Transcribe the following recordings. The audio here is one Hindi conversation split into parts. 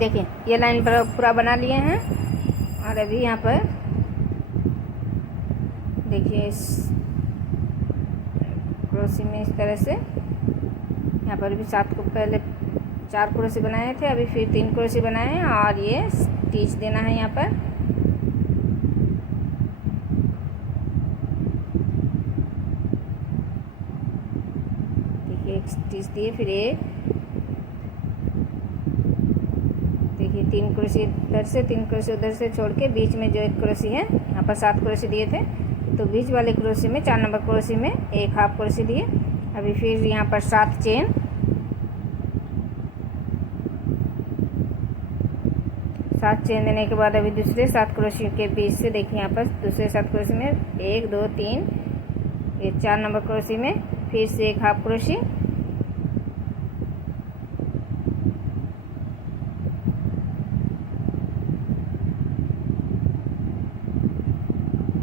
देखिए ये लाइन पूरा बना लिए हैं और अभी यहाँ पर देखिए इस क्रोशी में इस तरह से यहाँ पर भी 7 को पहले 4 क्रोशी बनाए थे, अभी फिर 3 क्रोशी बनाए हैं और ये स्टिच देना है यहाँ पर। देखिए एक स्टिच दिए, फिर एक देखिए 3 क्रोशी इधर से 3 क्रोशी उधर से छोड़ के बीच में जो एक क्रोशी है, यहाँ पर 7 क्रोशी दिए थे तो बीच वाले क्रोशी में 4 नंबर क्रोशी में एक हाफ क्रोशी दिए। अभी फिर यहाँ पर 7 चेन, 7 चेन देने के बाद अभी दूसरे 7 क्रोशी के बीच से देखिए यहाँ पर दूसरे 7 क्रोशी में 1 2 3 ये 4 नंबर क्रोशी में फिर से एक हाफ क्रोशी,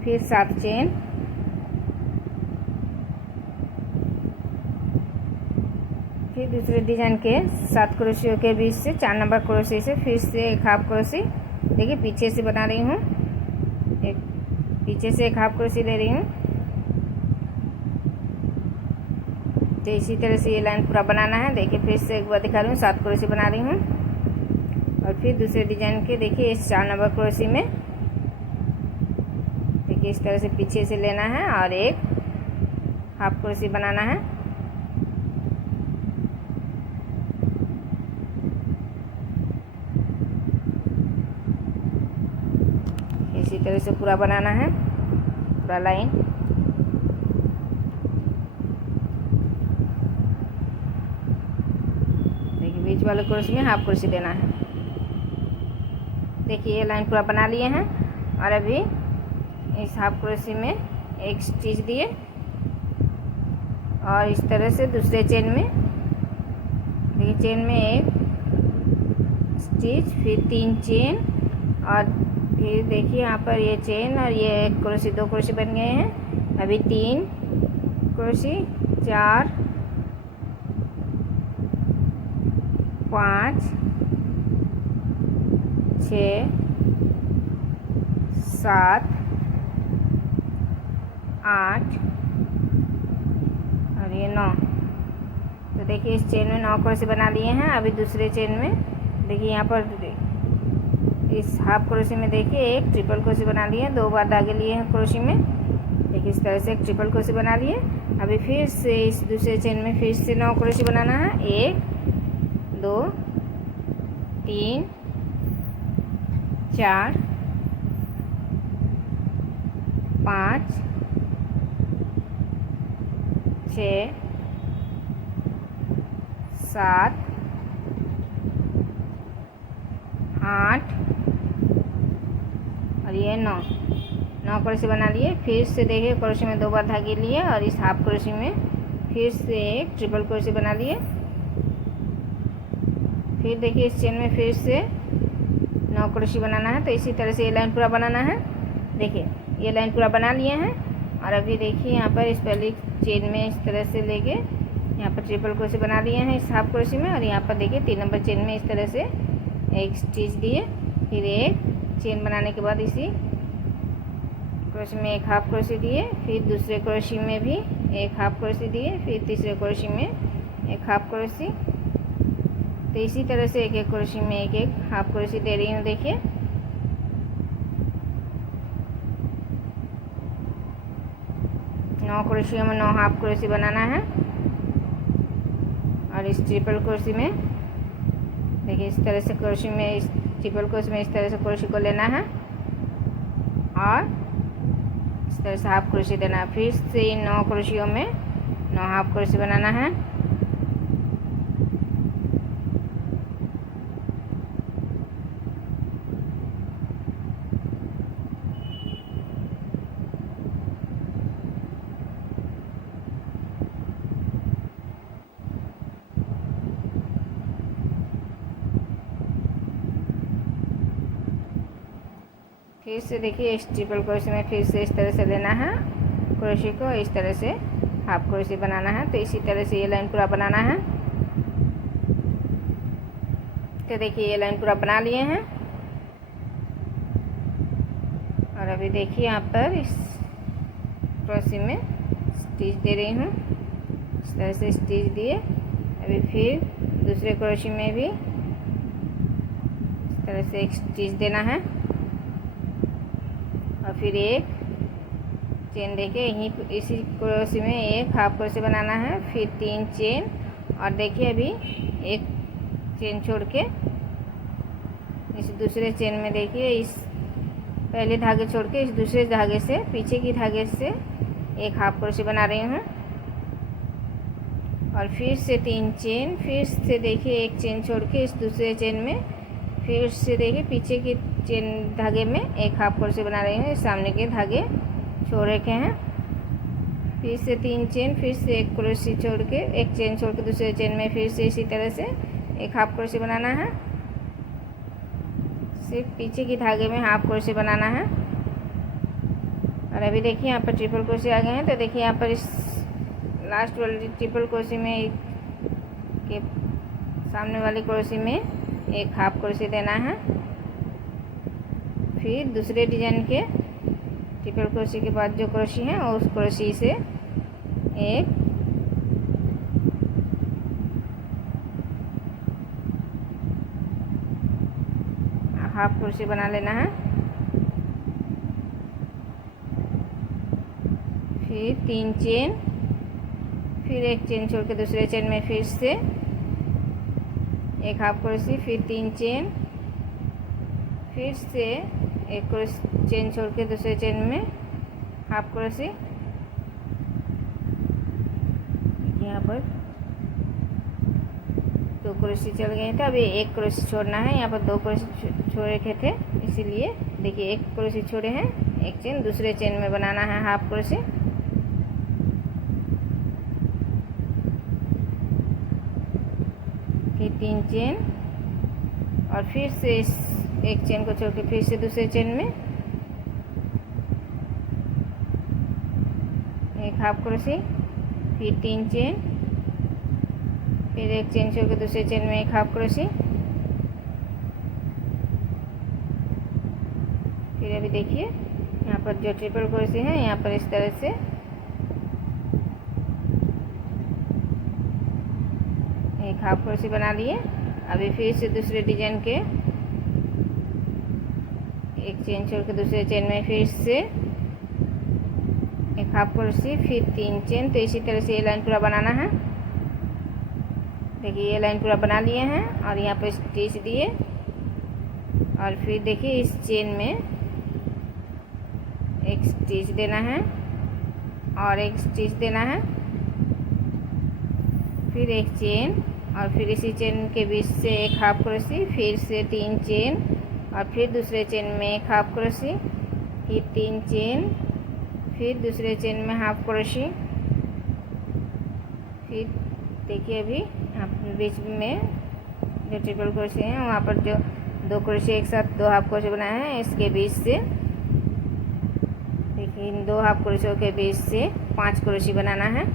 फिर 7 चेन, फिर दूसरे डिजाइन के 7 क्रोशियों के बीच से 4 नंबर क्रोशी से फिर से एक हाफ क्रोशी। देखिए पीछे से बना रही हूँ, एक पीछे से एक हाफ क्रोशी ले रही हूँ। तो इसी तरह से ये लाइन पूरा बनाना है। देखिए फिर से एक बार दिखा रही हूँ, 7 क्रोशी बना रही हूँ और फिर दूसरे डिजाइन के देखिए इस 4 नंबर क्रोशी में देखिए इस तरह से पीछे से लेना है और एक हाफ क्रोशी बनाना है। इसी तरह से पूरा बनाना है, पूरा लाइन। देखिए बीच वाले क्रोश में हाफ क्रोशी देना है। देखिए ये लाइन पूरा बना लिए हैं और अभी इस हाफ क्रोशी में एक स्टिच दिए और इस तरह से दूसरे चेन में देखिए चेन में एक स्टिच, फिर 3 चेन और फिर देखिए यहाँ पर ये चेन और ये एक क्रोशी, 2 क्रोशी बन गए हैं। अभी 3 क्रोशी, 4 5 6 7 8 और ये 9। तो देखिए इस चेन में 9 क्रोशी बना लिए हैं। अभी दूसरे चेन में देखिए यहाँ पर इस हाफ क्रोशी में देखिए एक ट्रिपल क्रोशी बना लिए, 2 बार धागे लिए हैं क्रोशी में। देखिए इस तरह से एक ट्रिपल क्रोशी बना लिए। अभी फिर से इस दूसरे चेन में फिर से 9 क्रोशी बनाना है, 1 2 3 4 5 6 7 8 और ये 9 क्रोशी बना लिए। फिर से देखिए क्रोशी में 2 बार धागे लिए और इस हाफ क्रोशी में फिर से एक ट्रिपल क्रोशी बना लिए। फिर देखिए इस चेन में फिर से 9 क्रोशी बनाना है। तो इसी तरह से ये लाइन पूरा बनाना है। देखिए ये लाइन पूरा बना लिए हैं और अभी देखिए यहाँ पर इस पहली चेन में इस तरह से लेके यहाँ पर ट्रिपल क्रोशी बना लिए हैं इस हाफ क्रोशी में और यहाँ पर देखिए 3 नंबर चेन में इस तरह से एक स्टिच दिए, फिर एक चेन बनाने के बाद इसी क्रोशी में एक हाफ क्रोशी दिए, फिर दूसरे क्रोशी में भी एक हाफ क्रोशी दिए, फिर तीसरे क्रोशी में एक हाफ क्रोशी। तो इसी तरह से एक एक क्रोशी में एक एक हाफ क्रोशी दे रही हूँ। देखिए नौ क्रोशियों में 9 हाफ क्रोशी बनाना है और इस ट्रिपल क्रोशी में देखिए इस तरह से क्रोशी में इस ट्रिपल क्रोशी में इस तरह से क्रोशी को लेना है और इस तरह से हाफ क्रोशी देना है। फिर से इन 9 क्रोशियों में 9 हाफ क्रोशी बनाना है। फिर से देखिए इस ट्रिपल क्रोशी में फिर से इस तरह से लेना है क्रोशी को, इस तरह से हाफ क्रोशी बनाना है। तो इसी तरह से ये लाइन पूरा बनाना है। तो देखिए ये लाइन पूरा बना लिए हैं। और अभी देखिए यहाँ पर इस क्रोशे में स्टिच दे रही हूँ। इस तरह से स्टिच दिए। अभी फिर दूसरे क्रोशे में भी इस तरह से एक स्टिच देना है और फिर एक चेन देके यहीं इसी क्रोशे में एक हाफ क्रोशे बनाना है, फिर 3 चेन। और देखिए अभी एक चेन छोड़ के इस दूसरे चेन में देखिए इस पहले धागे छोड़ के इस दूसरे धागे से पीछे की धागे से एक हाफ क्रोशे बना रही हूँ और फिर से 3 चेन। फिर से देखिए एक चेन छोड़ के इस दूसरे चेन में फिर से देखिए पीछे की चेन धागे में एक हाफ क्रोशे बना रही हूँ। सामने के धागे छोड़ रखे हैं। फिर से 3 चेन, फिर से एक क्रोशे छोड़ के एक चेन छोड़ के दूसरे चेन में फिर से इसी तरह से एक हाफ क्रोशे बनाना है। सिर्फ पीछे की धागे में हाफ क्रोशे बनाना है। और अभी देखिए यहाँ पर ट्रिपल क्रोशे आ गए हैं। तो देखिए यहाँ पर इस लास्ट वाले ट्रिपल क्रोशे में के सामने वाले क्रोशे में एक हाफ क्रोशे देना है। फिर दूसरे डिजाइन के ट्रिपल क्रोशे के बाद जो क्रोशे हैं उस क्रोशे से एक हाफ क्रोशे बना लेना है। फिर 3 चेन, फिर एक चेन छोड़ के दूसरे चेन में फिर से एक हाफ क्रोशे, फिर 3 चेन, फिर से एक चेन छोड़ के दूसरे चेन में हाफ क्रोशे। यहाँ पर 2 क्रोशे चल गए थे। अभी एक क्रोशे छोड़ना है। यहाँ पर 2 क्रोशे छोड़ रखे थे, इसीलिए देखिए एक क्रोशे छोड़े हैं, एक चेन दूसरे चेन में बनाना है हाफ क्रोशे। फिर 3 चेन और फिर से इस एक चेन को छोड़ के फिर से दूसरे चेन में एक हाफ क्रोशे, फिर 3 चेन, फिर एक चेन छोड़ के दूसरे चेन में एक हाफ क्रोशे। फिर अभी देखिए यहाँ पर जो ट्रिपल क्रोशे हैं यहाँ पर इस तरह से एक हाफ क्रोशे बना लिए। अभी फिर से दूसरे डिजाइन के एक चेन छोड़ के दूसरे चेन में फिर से एक हाफ क्रोशे, फिर 3 चेन। तो इसी तरह से ये लाइन पूरा बनाना है। देखिए ये लाइन पूरा बना लिए हैं और यहाँ पर स्टिच दिए और फिर देखिए इस चेन में एक स्टिच देना है और एक स्टिच देना है, फिर एक चेन और फिर इसी चेन के बीच से एक हाफ क्रोशे, फिर से 3 चेन और फिर दूसरे चेन में एक हाफ क्रोशे, फिर 3 चेन, फिर दूसरे चेन में हाफ क्रोशे। फिर देखिए अभी यहाँ बीच में जो ट्रिपल क्रोशे हैं वहाँ पर जो 2 क्रोशे एक साथ 2 हाफ क्रोशे बनाए हैं, इसके बीच से देखिए इन 2 हाफ क्रोशों के बीच से 5 क्रोशे बनाना है।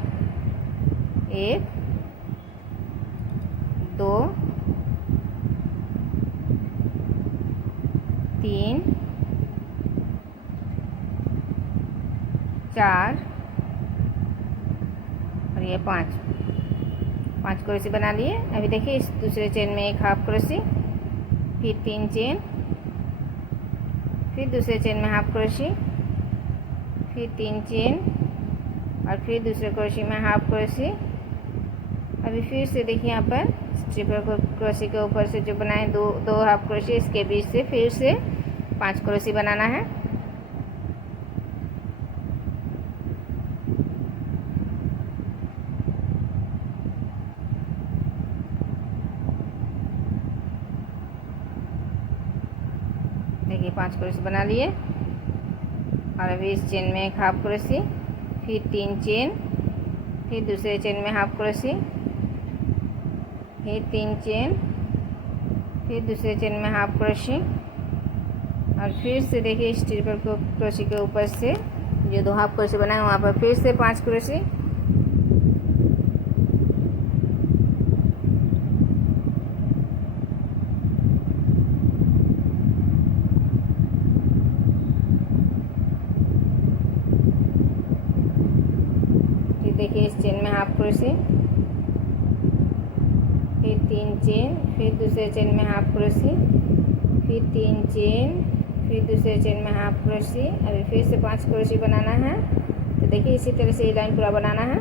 1 2 3 4 और ये 5 क्रोशे बना लिए। अभी देखिए इस दूसरे चेन में एक हाफ क्रोशे, फिर 3 चेन, फिर दूसरे चेन में हाफ क्रोशे, फिर 3 चेन और फिर दूसरे क्रोशे में हाफ क्रोशे। अभी फिर से देखिए यहाँ पर ट्रिपल क्रोशे के ऊपर से जो बनाए दो हाफ क्रोशे, इसके बीच से फिर से 5 क्रोशे बनाना है। देखिए 5 क्रोशे बना लिए और अभी इस चेन में एक हाफ क्रोशे, फिर 3 चेन, फिर दूसरे चेन में हाफ क्रोशे, फिर 3 चेन, फिर दूसरे चेन में हाफ क्रोशे और फिर से देखिए इस ट्रिपल क्रोशे के ऊपर से जो 2 हाफ क्रोशे बनाए वहाँ पर फिर से 5 क्रोशे। देखिए इस चेन में हाफ क्रोशे, फिर 3 चेन, फिर दूसरे चेन में हाफ क्रोशे, फिर 3 चेन, फिर दूसरे चेन में हाफ क्रोशे। अभी फिर से 5 क्रोशे बनाना है। तो देखिए इसी तरह से ये लाइन पूरा बनाना है।